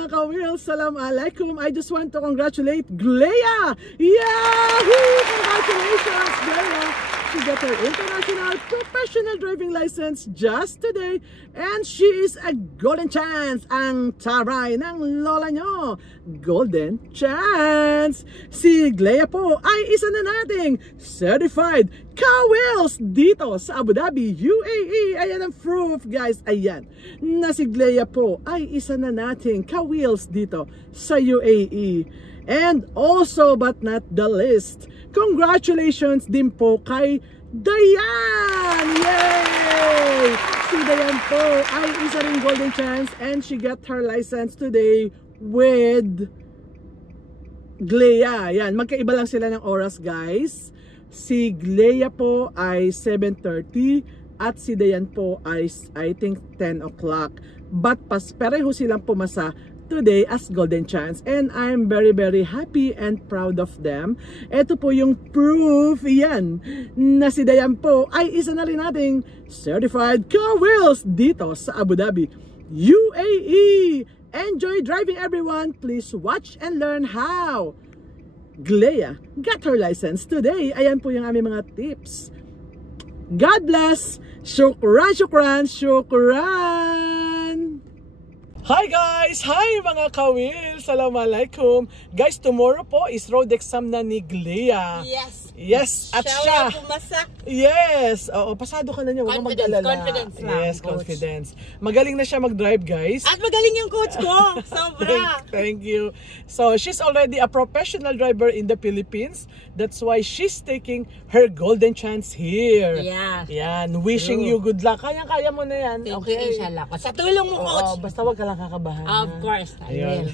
mga ka-wheels, salam alaikum. I just want to congratulate Glea! Yahoo! Congratulations, Glea! She got her international professional driving license just today and she is a golden chance. Ang taray ng lola nyo, golden chance. Si Glea po ay isa na nating certified ka-wheels dito sa Abu Dhabi, UAE. Ayan ang proof, guys. Ayan, na si Glea po ay isa na nating ka-wheels dito sa UAE. And also but not the least, congratulations din po kay Dayan! Yay! Si Dayan po ay isa ring golden chance and she got her license today with Glea. Yan, magkaiba lang sila ng oras, guys. Si Glea po ay 7:30 at si Dayan po ay I think 10 o'clock. But pareho silang pumasa today as golden chance and I'm very happy and proud of them. Ito po yung proof yan na si Dayan po ay isa na rin nating certified ka-wheels dito sa Abu Dhabi, UAE. Enjoy driving, everyone. Please watch and learn how Glea got her license today. Ayan po yung aming mga tips. God bless. Shukran, shukran, shukran. Hi guys! Hi mga ka-wheel! Assalamualaikum! Guys, tomorrow po is road exam na ni Glea. Yes! At siya! Yes! Oo, pasado ka na niya. Huwag mag-alala. Confidence lang. Yes, confidence. Magaling na siya mag-drive, guys. At magaling yung coach ko! Sobra! Thank you. So, she's already a professional driver in the Philippines. That's why she's taking her golden chance here. Yeah. Yan. Wishing you good luck. Kaya mo na yan. Thank you, inshallah. Sa tulong mo, coach. Basta wag ka lang kakabahan. Of course, I will.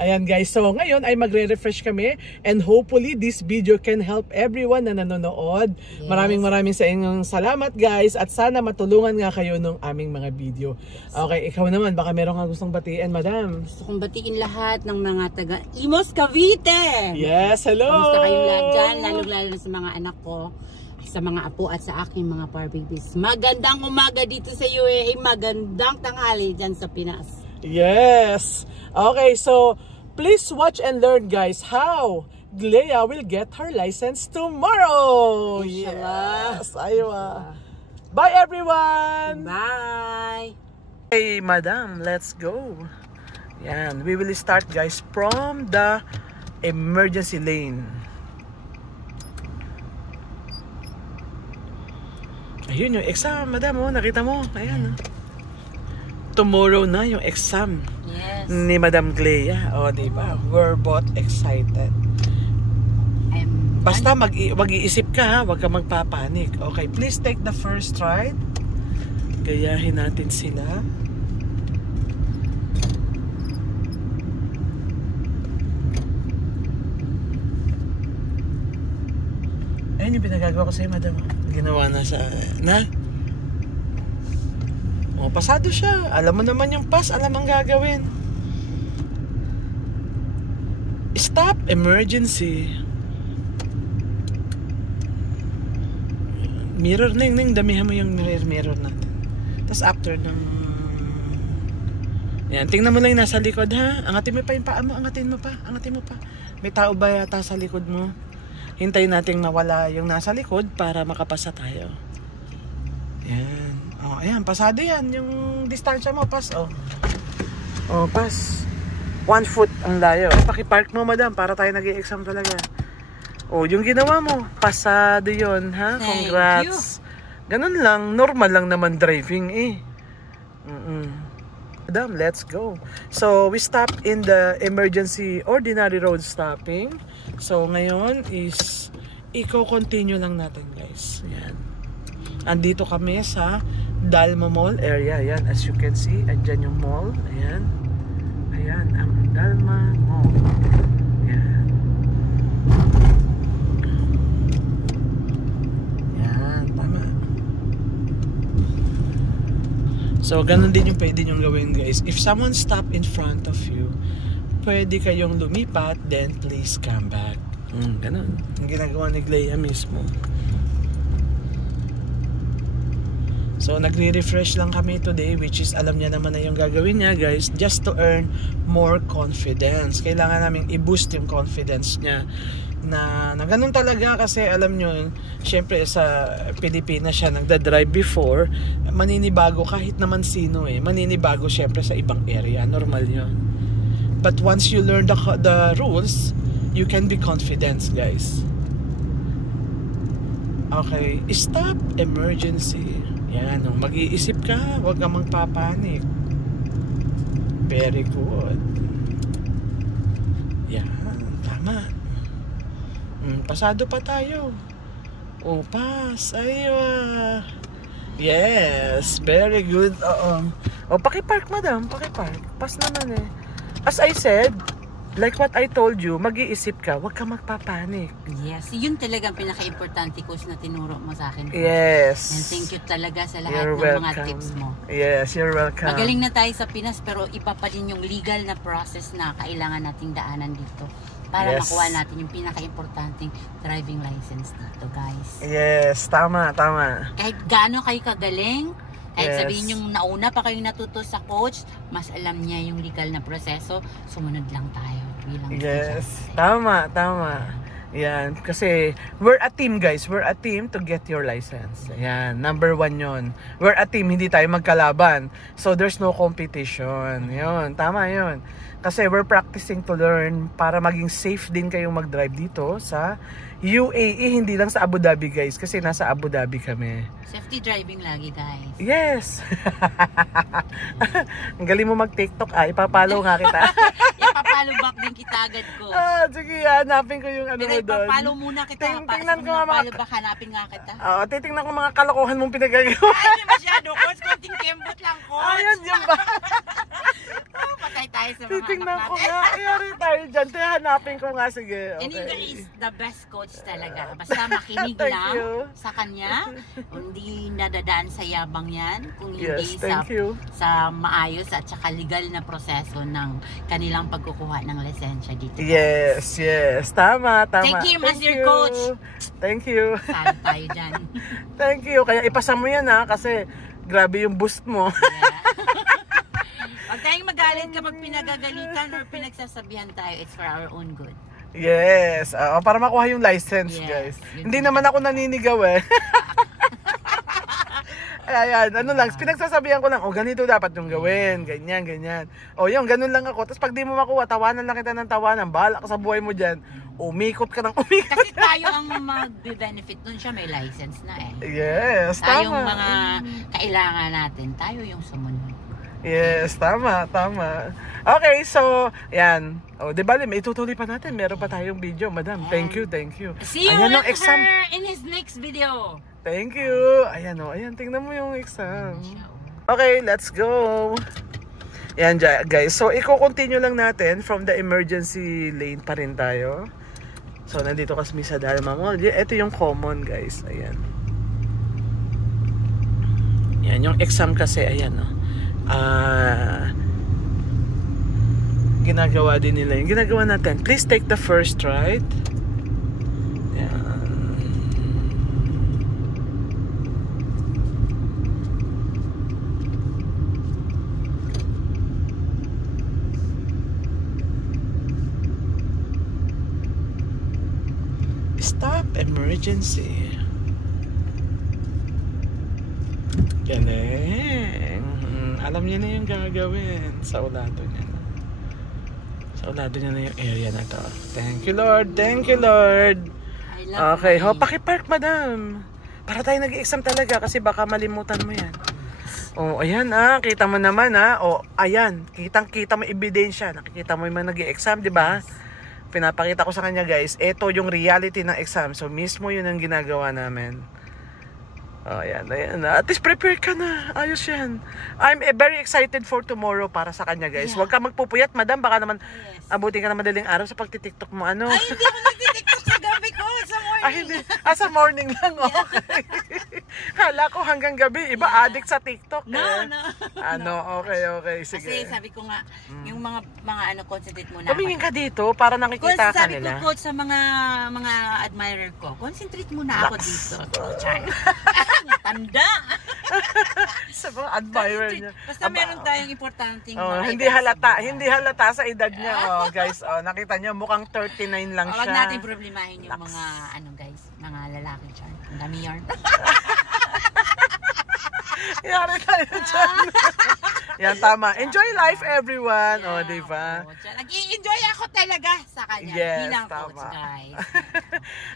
Ayan guys, so ngayon ay magre-refresh kami and hopefully this video can help everyone na nanonood. Yes. Maraming sa inyong salamat guys at sana matulungan nga kayo ng aming mga video. Okay, ikaw naman, baka meron nga gustong batiin, madam. Gusto kong batiin lahat ng mga taga Imos, Cavite. Yes, hello! Kamusta kayong lahat dyan, lalo na sa mga anak ko, sa mga apo at sa aking mga par babies. Magandang umaga dito sa UAE, magandang tanghali dyan sa Pinas. Yes! Okay, so please watch and learn guys how Glea will get her license tomorrow. Inshallah. Yes, aywa. Bye everyone! Bye! Hey madam, let's go. Yan, we will start guys from the emergency lane. Ayun yung exam, madam, oh, nakita mo. Ayan. Tomorrow na yung exam ni Madam Glea. O, diba? We're both excited. Basta mag-iisip ka, ha? Huwag ka magpapanik. Okay, please take the first ride. Gayahin natin sila. Ayun yung pinagagawa ko sa'yo, madam. Ginawa na sa... O, pasado siya. Alam mo naman yung pass. Alam ang gagawin. Stop. Emergency. Mirror na yung damihan mo yung mirror natin. Tapos after ng... Yan. Tingnan mo lang yung nasa likod, ha? Angatin mo pa yung paa mo. Angatin mo pa. May tao ba yata sa likod mo? Hintayin natin mawala yung nasa likod para makapasa tayo. Yan. Oh, ayan, pasado yan. Yung distansya mo, pass. Oh, pass. 1 foot ang layo. Pakipark mo, madam, para tayo nag-i-exam talaga. Oh, yung ginawa mo, pasado yun, ha? Congrats. Ganun lang, normal lang naman driving, eh. Madam, let's go. So, we stop in the emergency ordinary road stopping. So, ngayon is i-continue lang natin, guys. Yan. Andito kami sa Dalma Mall area. Ayan, as you can see, andyan yung mall. Ayan. Ayan, ang Dalma Mall. Ayan. Ayan, tama. So, ganun din yung pwede nyong gawin, guys. If someone stop in front of you, pwede kayong lumipat, then please come back. Ganun. Ang ginagawa ni Glea mismo. So nagre-refresh lang kami today, which is alam niya naman na yung gagawin niya guys, just to earn more confidence. Kailangan namin i-boost yung confidence niya na ganun talaga kasi alam nyo, syempre sa Pilipinas siya nagda-drive before, maninibago kahit naman sino maninibago syempre sa ibang area, normal yun. But once you learn the rules, you can be confident guys. Okay, stop emergency. Yan, mag-iisip ka, huwag kang magpapanik. Very good. Yan, tama. Pasado pa tayo. O, pass. Aywa. Yes, very good. O, pakipark madam, pakipark. Pass naman As I said, like what I told you, mag-iisip ka, huwag ka magpapanik. Yes, yun talagang pinaka-importante coach na tinuro mo sa akin. Yes. And thank you talaga sa lahat ng mga tips mo. Yes, you're welcome. Magaling na tayo sa Pinas pero ipa pa din yung legal na process na kailangan nating daanan dito para makuha natin yung pinaka-importanting driving license dito, guys. Yes, tama, tama. Kahit gaano kayo kagaling, kahit sabihin yung nauna pa kayong natuto sa coach, mas alam niya yung legal na proseso, sumunod lang tayo. Yes, tama, tama. Yan, kasi we're a team guys, we're a team to get your license. Yan, number 1 yon. We're a team, hindi tayo magkalaban. So there's no competition. Yun, tama yun. Kasi we're practicing to learn para maging safe din kayong mag-drive dito sa UAE, hindi lang sa Abu Dhabi guys, kasi nasa Abu Dhabi kami. Safety driving lagi guys. Yes. Ang galing mo mag-TikTok ipapalo nga kita. Ipapalo back din kita agad ko. Sige, hanapin ko yung ano mo doon. Pero ipapalo muna kita. Tingnan ko nga mga back, hanapin nga kita. Titingnan ko mga kalokohan mong pinagagawa. Ay, hindi masyado coach, konting kembot lang coach. Ayun, yun ba? Patay tayo sa mga titingnan anak ko nga, ayari tayo dyan. Hanapin ko nga, sige. Okay. Iniga is the best coach talaga. Basta makinig lang sa kanya. Hindi nadadaan sa yabang yan. Kung hindi sa maayos at saka legal na proseso ng kanilang pagkukuha ng lisensya dito. Yes, yes. Tama, tama. Thank you, Master Coach. Thank you. Saan tayo dyan? Thank you. Kaya ipasa mo yan kasi grabe yung boost mo. Yeah. Huwag tayong magalit kapag pinagagalitan or pinagsasabihan tayo, it's for our own good. Yes, para makuha yung license, guys. Hindi naman ako naninigaw Ayan, ano lang, pinagsasabihan ko lang, ganito dapat yung gawin, ganyan, ganyan. Yun, ganun lang ako. Tapos pag di mo makuha, tawanan lang kita ng tawanan, bahala ka sa buhay mo dyan, umikot ka ng umikot. Kasi tayo ang mag-benefit nun, siya may license na Yes, tayong tama. Mga kailangan natin, tayo yung sumunod. Yes, tama, tama. Okay, so, yan. Di ba, may itutuloy pa natin. Meron pa tayong video, madam. Thank you, thank you. See you ayan, her in his next video. Thank you. Ayan, ayan, tingnan mo yung exam. Okay, let's go. Yan, guys. So, i-continue lang natin from the emergency lane pa rin tayo. So, nandito kasi sa Dalma Mall. Ito yung common, guys. Ayan. Yan, yung exam kasi, ayan, ginagawa din nila yung ginagawa natin. Please take the first right. Yan. Stop emergency. Galing. Alam niya na yung gagawin. Saulado niya na. Saulado niya na yung area na to. Thank you, Lord. Thank you, Lord. Okay. Pakipark, madam. Para tayo nag-exam talaga kasi baka malimutan mo yan. Ayan kita mo naman ayan. Kitang-kita mo ebidensya. Nakikita mo yung mga nag-exam, di ba? Pinapakita ko sa kanya, guys. Ito yung reality ng exam. So, mismo yun ang ginagawa namin. Ayan, ayan. At least prepare ka na. Ayos yan. I'm very excited for tomorrow para sa kanya, guys. Huwag ka magpupuyat, madam. Baka naman abutin ka na madaling araw sa pagtitiktok mo. Ay, hindi mo nagtitiktok sa gabi ko. Sa morning. Hindi. Sa morning lang. Okay. Hala ko hanggang gabi. Iba addict sa TikTok. Okay. Sige. Kasi sabi ko nga, yung mga concentrate muna. Tumingin ka dito para nakikita ka nila. Sabi ko, coach, sa mga admirer ko, concentrate muna ako dito. Tanda. Sa mga admirer niya. Basta meron tayong importanteng hindi halata sa edad niya. Guys, nakita niyo mukhang 39 lang siya. Huwag natin problemahin yung mga guys, mga lalaki dyan. Ang dami yarn. Yari tayo dyan. Yan, tama. Enjoy life, everyone. Di ba? Nag-i-enjoy ako talaga sa kanya. Yes, bilang tama. coach, guys.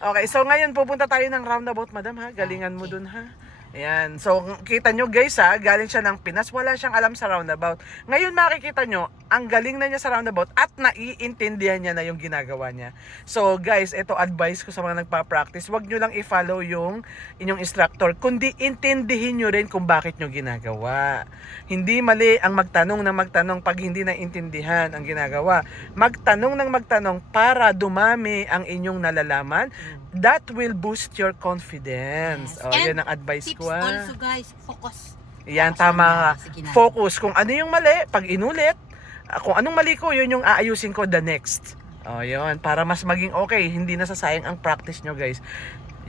Okay, so ngayon pupunta tayo ng roundabout, madam, ha? Galingan mo dun, ha? Ayan. So, kita nyo guys, ha? Galing siya ng Pinas. Wala siyang alam sa roundabout. Ngayon makikita nyo, ang galing na niya sa roundabout at naiintindihan niya na yung ginagawa niya. So, guys, ito advice ko sa mga nagpa-practice. Huwag nyo lang i-follow yung inyong instructor, kundi intindihin nyo rin kung bakit nyo ginagawa. Hindi mali ang magtanong ng magtanong pag hindi naiintindihan ang ginagawa. Magtanong ng magtanong para dumami ang inyong nalalaman. That will boost your confidence. Yes. Yan ang advice ko. Also guys, focus. Yan, tama. Focus. Kung ano yung mali, pag inulit, kung anong mali ko, yun yung aayusin ko the next. Yun. Para mas maging okay. Hindi nasasayang ang practice nyo, guys.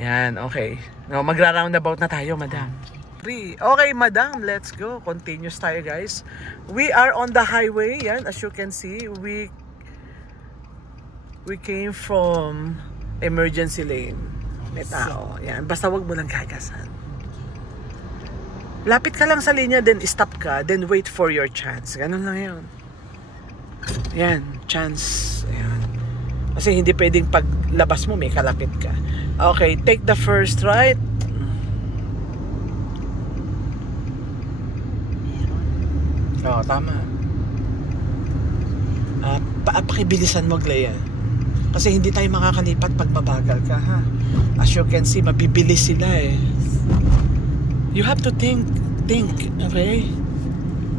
Yan, okay. No, magra-roundabout na tayo, madam. Okay, madam, let's go. Continuous tayo, guys. We are on the highway. Yan, as you can see, we came from emergency lane. May tao. Yan, basta wag mo lang gagasan. Lapit ka lang sa linya, then stop ka, then wait for your chance. Ganun lang yun. Yan, chance. Ayan. Kasi hindi pwedeng paglabas mo, may kalapit ka. Okay, take the first right. Tama. Pakibilisan mo, Glea. Kasi hindi tayo makakalipat pag mabagal ka, ha? As you can see, mabibilis sila eh. You have to think, okay?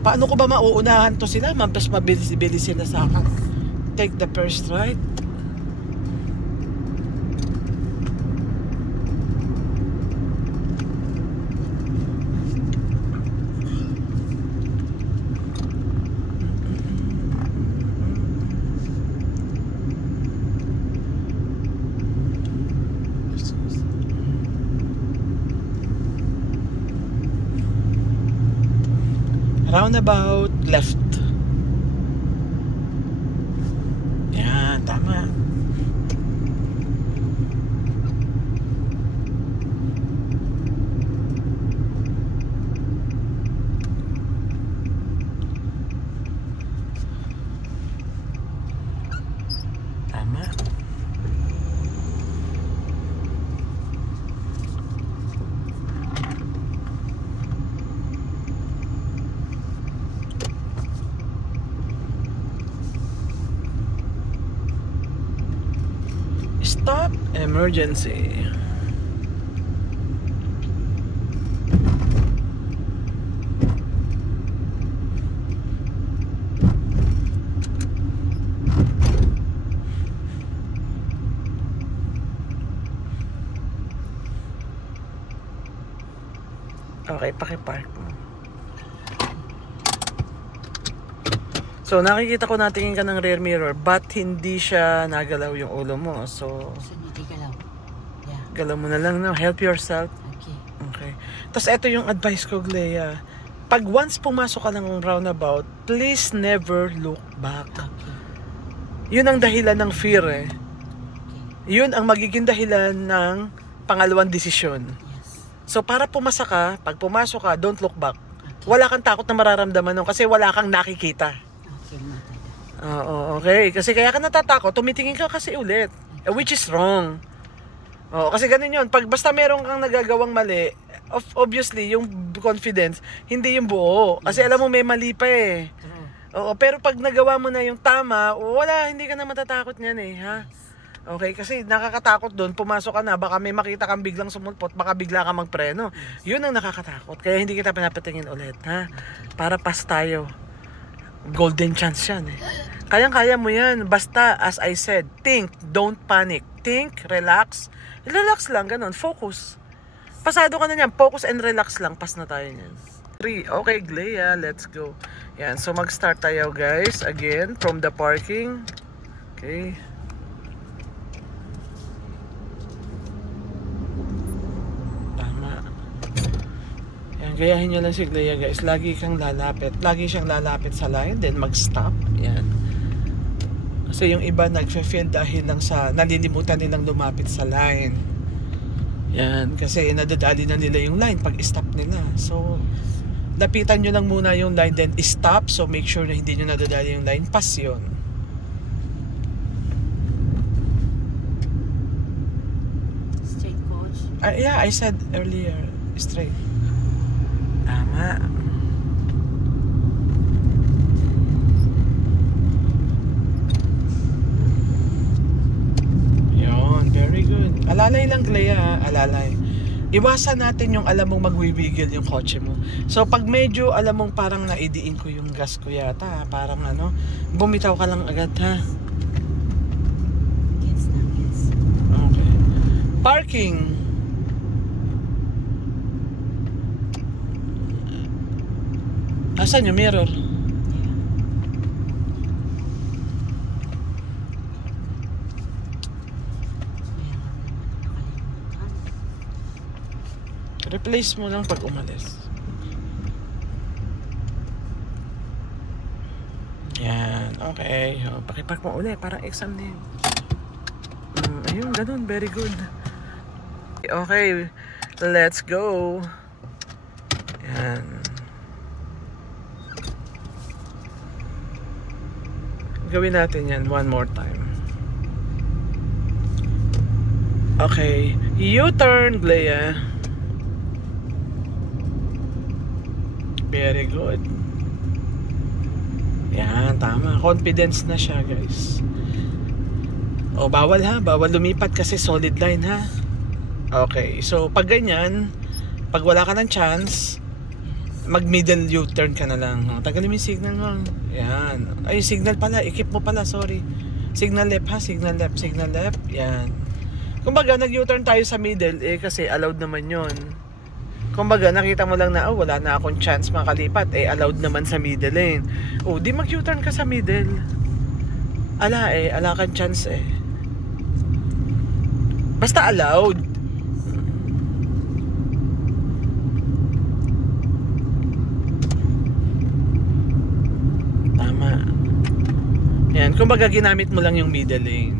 Paano ko ba mauunahan to sila? Mas mabilis sila sa akin. Take the first right. Roundabout left. Yan, tama. Tama. Stop emergency. Okay, pakipark mo. So, nakikita ko natingin ka ng rear mirror, but hindi siya nagalaw yung ulo mo. So, hindi galaw. Yeah. Galaw mo na lang, no? Help yourself. Okay. Tapos, ito yung advice ko, Glea. Pag once pumasok ka ng roundabout, please never look back. Okay. Yun ang dahilan ng fear, eh. Okay. Yun ang magiging dahilan ng pangalawang desisyon. Yes. So, para pumasa ka, pag pumasok ka, don't look back. Okay. Wala kang takot na mararamdaman nun kasi wala kang nakikita. Okay. Kasi kaya ka natatakot, tumitingin ka kasi ulit. Which is wrong. Kasi ganun yun. Pag basta meron kang nagagawang mali, obviously, yung confidence, hindi yung buo. Kasi alam mo, may mali pa eh. Pero pag nagawa mo na yung tama, wala, hindi ka na matatakot niyan eh. Ha? Okay, kasi nakakatakot doon, pumasok ka na, baka may makita kang biglang sumulpot, baka bigla ka magpreno. Yun ang nakakatakot. Kaya hindi kita pinapatingin ulit. Ha? Para pass tayo. Golden chance yan eh. Kayang-kaya mo yan. Basta, as I said, think, don't panic. Think, relax. Relax lang, ganun. Focus. Pasado ka na yan. Focus and relax lang. Pass na tayo yan. 3. Okay, Glea, let's go. Yan, so mag-start tayo guys. Again, from the parking. Okay. Tama. Yan, gayahin nyo lang si Glea guys. Lagi kang lalapit. Lagi siyang lalapit sa line, then mag-stop. Yan. Kasi yung iba nagfe-fail dahil lang sa nalilimutan nilang lumapit sa line. Yan. Kasi nadadali na nila yung line pag stop nila. So, lapitan nyo lang muna yung line, then stop. So, make sure na hindi nyo nadadali yung line. Pass yun. Straight, coach? Yeah, I said earlier. Straight. Tama. Yun, very good. Alalay lang, Glea, alalay. Iwasan natin yung alam mong magwiwigil yung kotse mo. So, pag medyo alam mong parang naidiin ko yung gas ko yata, parang ano, bumitaw ka lang agad, ha? Yes na, yes. Okay. Parking. Asan yung mirror? Replace mo lang pag umalis. Yan, okay. Pakipark mo ulit, parang exam din. Ayun, ganun, very good. Okay, let's go. Yan. Gawin natin yan one more time. Okay, U-turn, Glea. Very good. Yan, tama. Confidence na siya, guys. O, bawal ha. Bawal lumipat kasi solid line ha. Okay, so pag ganyan, pag wala ka ng chance, mag middle U-turn ka na lang. Tagalin mo yung signal mo. Yan. Ay, signal pala. I-keep mo pala, sorry. Signal left ha. Signal left. Signal left. Yan. Kumbaga, nag-U-turn tayo sa middle, kasi allowed naman yon. Kumbaga, nakita mo lang na, wala na akong chance makalipat. Allowed naman sa middle lane. Di mag-U-turn ka sa middle. Ala kang chance Basta allowed. Tama. Yan, kumbaga ginamit mo lang yung middle lane.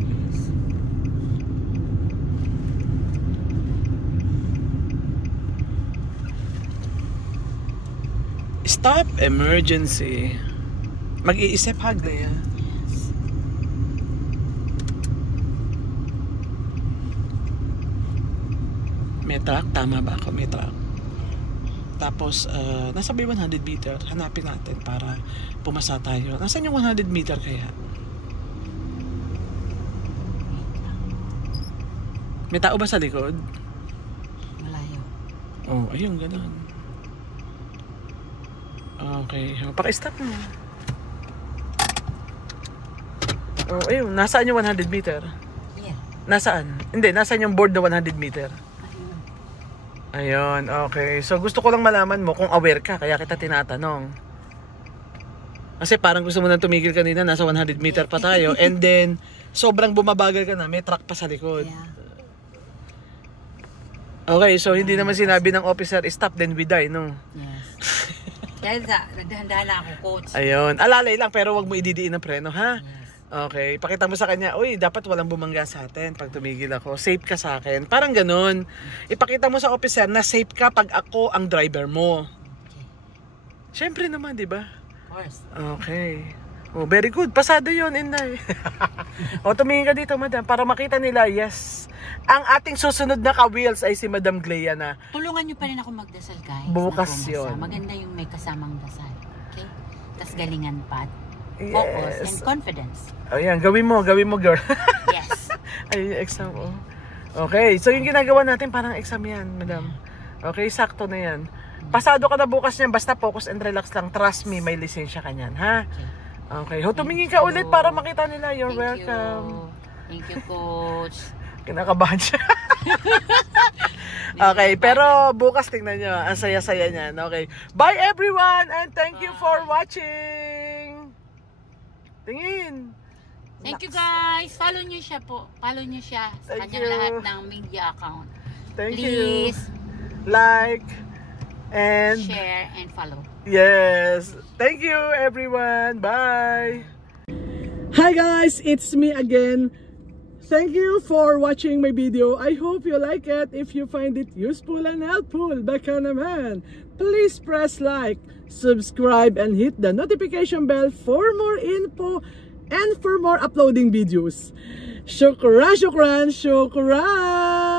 Stop emergency. Mag-iisip ha, Glea. May truck, tama ba ako? May truck. Tapos, nasa may 100 meter. Hanapin natin para pumasa tayo. Nasaan yung 100 meter kaya? May tao ba sa likod? Malayo. Ayun, ganun. Okay, paki-stop mo. Ayun, nasaan yung 100 meter? Yeah. Nasaan? Hindi, nasaan yung board na 100 meter? Ayun, okay. So, gusto ko lang malaman mo kung aware ka, kaya kita tinatanong. Kasi parang gusto mo nang tumigil kanina, nasa 100 meter pa tayo, and then, sobrang bumabagal ka na, may truck pa sa likod. Yeah. Okay, so hindi naman sinabi ng officer, stop, then we die, no? Yes. Dahil nagdahan-dahan na ako, coach. Ayun, alalay lang, pero wag mo ididiin ng preno, ha? Yes. Okay, pakita mo sa kanya, uy, dapat walang bumangga sa atin pag tumigil ako. Safe ka sa akin. Parang ganun. Ipakita mo sa officer na safe ka pag ako ang driver mo. Okay. Siyempre naman, di ba? Of course. Okay. Very good. Pasado yun, Inday. Tumingin ka dito, madam, para makita nila, yes. Ang ating susunod na ka-wheels ay si Madam Glea na. Tulungan nyo pa rin ako magdasal, guys. Bukas na yun. Maganda yung may kasamang dasal. Okay? Tapos galingan pa. Yes. Focus and confidence. Ayan, gawin mo, girl. Yes. Ay, exam, Okay, so yung ginagawa natin parang exam yan, madam. Okay, sakto na yan. Pasado ka na bukas niyan, basta focus and relax lang. Trust me, may lisensya ka niyan, ha? Okay, tumingin ka ulit para makita nila. You're welcome. Thank you, coach. Kinakabahan siya. Okay, pero bukas tingnan nyo. Ang saya-saya niyan. Okay. Bye everyone and thank you for watching. Tingin. Thank you guys. Follow nyo siya po. Follow nyo siya sa Thank kanyang you. lahat ng media account. Thank Please. you. Like And share and follow. Yes. Thank you, everyone. Bye. Hi guys, it's me again. Thank you for watching my video. I hope you like it. If you find it useful and helpful, baka naman, please press like, subscribe, and hit the notification bell for more info and for more uploading videos. Shukran, shukran, shukran!